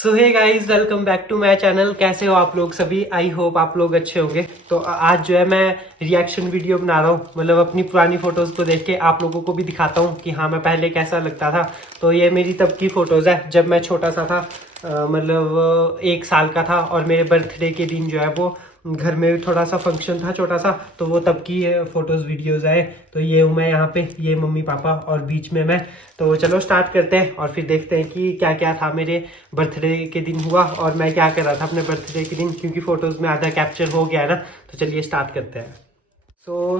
So hey guys, welcome back to my channel. कैसे हो आप लोग सभी? आई होप आप लोग अच्छे होंगे। तो आज जो है मैं रिएक्शन वीडियो बना रहा हूँ, मतलब अपनी पुरानी फोटोज को देख के आप लोगों को भी दिखाता हूँ कि हाँ मैं पहले कैसा लगता था। तो ये मेरी तब की फोटोज है जब मैं छोटा सा था, मतलब 1 साल का था, और मेरे बर्थडे के दिन जो है वो घर में थोड़ा सा फंक्शन था छोटा सा, तो वो तब की फोटोज वीडियोज आए। तो ये हूँ मैं यहाँ पे, ये मम्मी पापा और बीच में मैं। तो चलो स्टार्ट करते हैं और फिर देखते हैं कि क्या क्या था मेरे बर्थडे के दिन हुआ और मैं क्या कर रहा था अपने बर्थडे के दिन, क्योंकि फोटोज में आधा कैप्चर हो गया है ना। तो चलिए स्टार्ट करते हैं।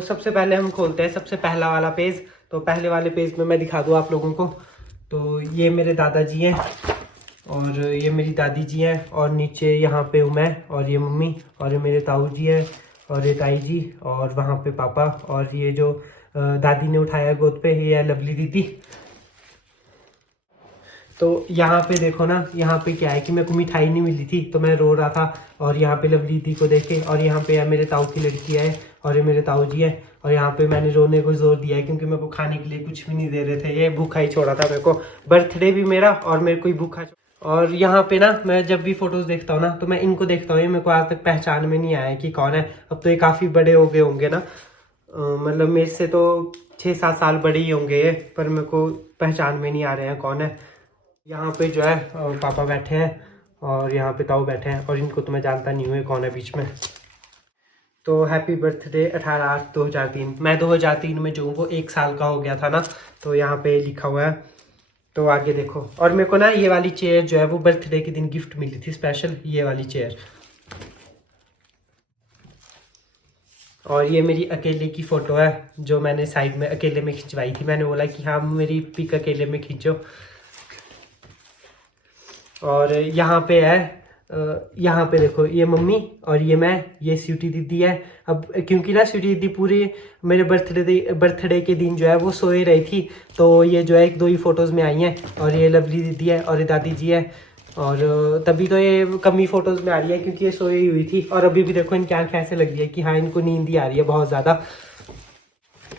सबसे पहले हम खोलते हैं सबसे पहला वाला पेज। तो पहले वाले पेज में मैं दिखा दूँ आप लोगों को। तो ये मेरे दादाजी हैं और ये मेरी दादी जी हैं, और नीचे यहाँ पे हूँ मैं और ये मम्मी, और ये मेरे ताऊ जी हैं और ये ताई जी, और वहाँ पे पापा, और ये जो दादी ने उठाया गोद पे, ये है लवली दीदी। तो यहाँ पे देखो ना, यहाँ पे क्या है कि मेरे को मिठाई नहीं मिली थी तो मैं रो रहा था, और यहाँ पे लवली दीदी को देखे, और यहाँ पे है मेरे ताऊ की लड़की है और ये मेरे ताऊ जी है। और यहाँ पे मैंने रोने को जोर दिया है क्योंकि मेरे को खाने के लिए कुछ भी नहीं दे रहे थे, ये भूखा ही छोड़ा था मेरे को। बर्थडे भी मेरा और मेरे को ही भूखा। और यहाँ पे ना मैं जब भी फोटोज देखता हूँ ना तो मैं इनको देखता हूँ, ये मेरे को आज तक पहचान में नहीं आया है कि कौन है। अब तो ये काफ़ी बड़े हो गए होंगे ना, मतलब मेरे से तो 6-7 साल बड़े ही होंगे ये, पर मेरे को पहचान में नहीं आ रहे हैं कौन है। यहाँ पे जो है पापा बैठे हैं और यहाँ पे ताऊ बैठे हैं, और इनको तो मैं जानता नहीं हूँ ये कौन है बीच में। तो हैप्पी बर्थडे 18/8/2003। मैं 2003 में जो हूँ वो 1 साल का हो गया था ना, तो यहाँ पे लिखा हुआ है। तो आगे देखो, और मेरे को ना ये वाली चेयर जो है वो बर्थडे के दिन गिफ्ट मिली थी स्पेशल, ये वाली चेयर। और ये मेरी अकेले की फ़ोटो है जो मैंने साइड में अकेले में खिंचवाई थी। मैंने बोला कि हाँ मेरी पिक अकेले में खींचो। और यहाँ पे है, यहाँ पे देखो, ये मम्मी और ये मैं, ये स्वीटी दीदी है। अब क्योंकि ना स्वीटी दीदी पूरे मेरे बर्थडे के दिन जो है वो सोए रही थी, तो ये जो है 1-2 ही फोटोज़ में आई हैं। और ये लवली दीदी है और ये दादी जी है, और तभी तो ये कम ही फोटोज़ में आ रही है क्योंकि ये सोई हुई थी। और अभी भी देखो इनकी आँखें ऐसे लग रही है कि हाँ इनको नींद ही आ रही है बहुत ज़्यादा।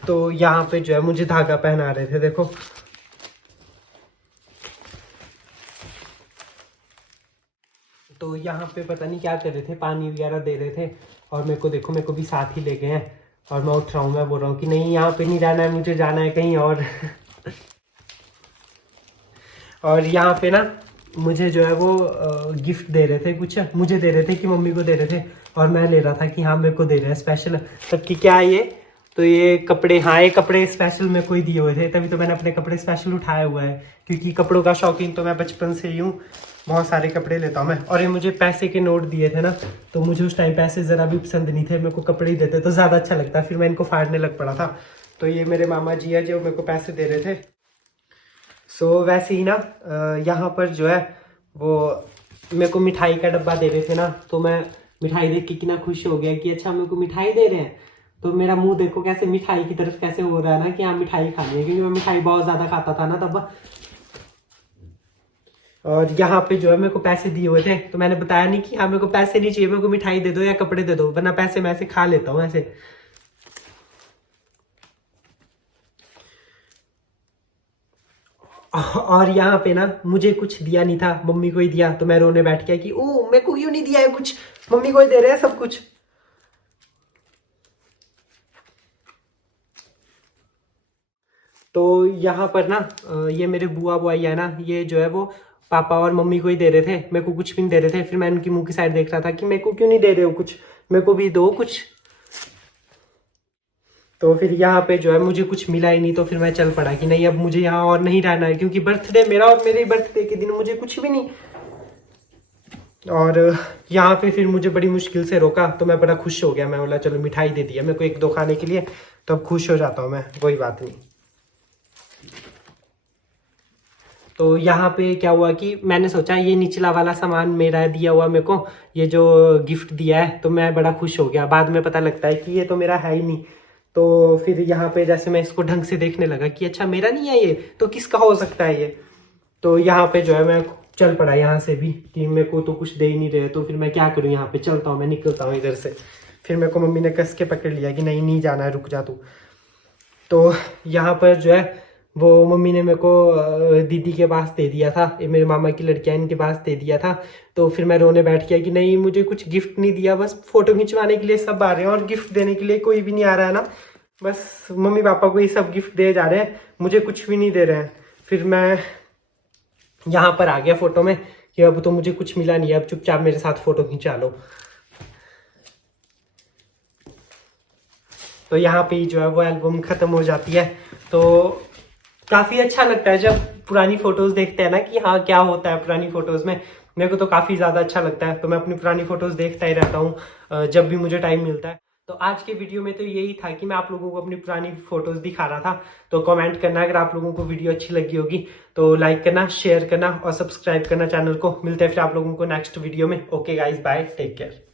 तो यहाँ पे जो है मुझे धागा पहना रहे थे, देखो। तो यहाँ पे पता नहीं क्या कर रहे थे, पानी वगैरह दे रहे थे, और मेरे को देखो, मेरे को भी साथ ही ले गए हैं। और मैं उठ रहा हूँ, मैं बोल रहा हूँ कि नहीं यहाँ पे नहीं रहना है, मुझे जाना है कहीं और। और यहाँ पे ना मुझे जो है वो गिफ्ट दे रहे थे, कुछ मुझे दे रहे थे कि मम्मी को दे रहे थे, और मैं ले रहा था कि हाँ मेरे को दे रहे हैं स्पेशल। तब कि क्या है ये, तो ये कपड़े, हाँ ये कपड़े स्पेशल मेरे को ही दिए हुए थे, तभी तो मैंने अपने कपड़े स्पेशल उठाए हुए हैं, क्योंकि कपड़ों का शौकीन तो मैं बचपन से ही हूँ। बहुत सारे कपड़े लेता हूँ मैं। और ये मुझे पैसे के नोट दिए थे ना, तो मुझे उस टाइम पैसे ज़रा भी पसंद नहीं थे, मेरे को कपड़े ही देते तो ज़्यादा अच्छा लगता, फिर मैं इनको फाड़ने लग पड़ा था। तो ये मेरे मामा जी है जो मेरे को पैसे दे रहे थे। वैसे ही ना यहाँ पर जो है वो मेरे को मिठाई का डब्बा दे रहे थे ना, तो मैं मिठाई देख के कितना खुश हो गया कि अच्छा मेरे को मिठाई दे रहे हैं। तो मेरा मुंह देखो कैसे मिठाई की तरफ कैसे हो रहा है ना कि हाँ मिठाई खानी है, क्योंकि मैं मिठाई बहुत ज़्यादा खाता था ना तब। और यहाँ पे जो है मेरे को पैसे दिए हुए थे, तो मैंने बताया नहीं कि हाँ मेरे को पैसे नहीं चाहिए, मेरे को मिठाई दे दो या कपड़े दे दो, वरना पैसे मैं ऐसे खा लेता हूँ ऐसे। और यहाँ पे ना मुझे कुछ दिया नहीं था, मम्मी को ही दिया, तो मैं रोने बैठ गया कि ओ मेरे को क्यों नहीं दिया है कुछ, मम्मी को ही दे रहे हैं सब कुछ। तो यहाँ पर ना ये मेरे बुआ बुआई है ना, ये जो है वो पापा और मम्मी को ही दे रहे थे, मेरे को कुछ भी नहीं दे रहे थे। फिर मैं उनकी मुंह की साइड देख रहा था कि मेरे को क्यों नहीं दे रहे हो कुछ, मेरे को भी दो कुछ। तो फिर यहाँ पे जो है मुझे कुछ मिला ही नहीं, तो फिर मैं चल पड़ा कि नहीं अब मुझे यहाँ और नहीं रहना है, क्योंकि बर्थडे मेरा और मेरे बर्थडे के दिन मुझे कुछ भी नहीं। और यहाँ पे फिर मुझे बड़ी मुश्किल से रोका, तो मैं बड़ा खुश हो गया, मैं बोला चलो मिठाई दे दिया मेरे को 1-2 खाने के लिए, तो अब खुश हो जाता हूँ मैं, कोई बात नहीं। तो यहाँ पे क्या हुआ कि मैंने सोचा ये निचला वाला सामान मेरा दिया हुआ मेरे को, ये जो गिफ्ट दिया है, तो मैं बड़ा खुश हो गया। बाद में पता लगता है कि ये तो मेरा है ही नहीं। तो फिर यहाँ पे जैसे मैं इसको ढंग से देखने लगा कि अच्छा मेरा नहीं है ये, तो किसका हो सकता है ये। तो यहाँ पे जो है मैं चल पड़ा यहाँ से भी कि मेरे को तो कुछ दे ही नहीं रहे, तो फिर मैं क्या करूँ, यहाँ पे चलता हूँ, मैं निकलता हूँ इधर से। फिर मेरे को मम्मी ने कस के पकड़ लिया कि नहीं नहीं जाना है, रुक जा तू। तो यहाँ पर जो है वो मम्मी ने मेरे को दीदी के पास दे दिया था, ये मेरे मामा की लड़कियां इनके पास दे दिया था। तो फिर मैं रोने बैठ गया कि नहीं मुझे कुछ गिफ्ट नहीं दिया, बस फोटो खिंचवाने के लिए सब आ रहे हैं और गिफ्ट देने के लिए कोई भी नहीं आ रहा है ना। बस मम्मी पापा को ये सब गिफ्ट दिए जा रहे हैं, मुझे कुछ भी नहीं दे रहे हैं। फिर मैं यहाँ पर आ गया फोटो में कि अब तो मुझे कुछ मिला नहीं है, अब चुपचाप मेरे साथ फोटो खिंचा लो। तो यहाँ पे जो है वो एल्बम खत्म हो जाती है। तो काफी अच्छा लगता है जब पुरानी फोटोज देखते हैं ना कि हाँ क्या होता है पुरानी फोटोज में। मेरे को तो काफी ज्यादा अच्छा लगता है, तो मैं अपनी पुरानी फोटोज देखता ही रहता हूँ जब भी मुझे टाइम मिलता है। तो आज के वीडियो में तो यही था कि मैं आप लोगों को अपनी पुरानी फोटोज दिखा रहा था। तो कमेंट करना अगर आप लोगों को वीडियो अच्छी लगी होगी, तो लाइक करना, शेयर करना और सब्सक्राइब करना चैनल को। मिलते हैं फिर आप लोगों को नेक्स्ट वीडियो में। Okay guys, bye, take care.